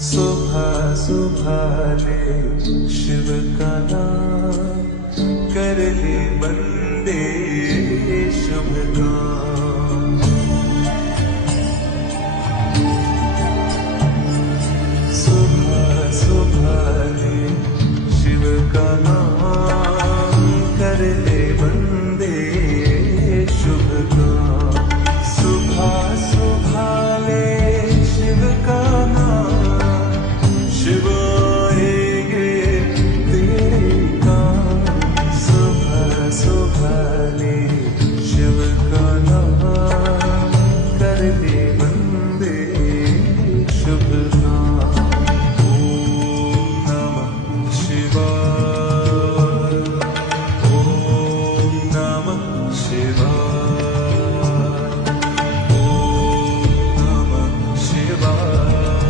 सुबह सुबह ले शिव का नाम, कर ले बंदे शुभ काम।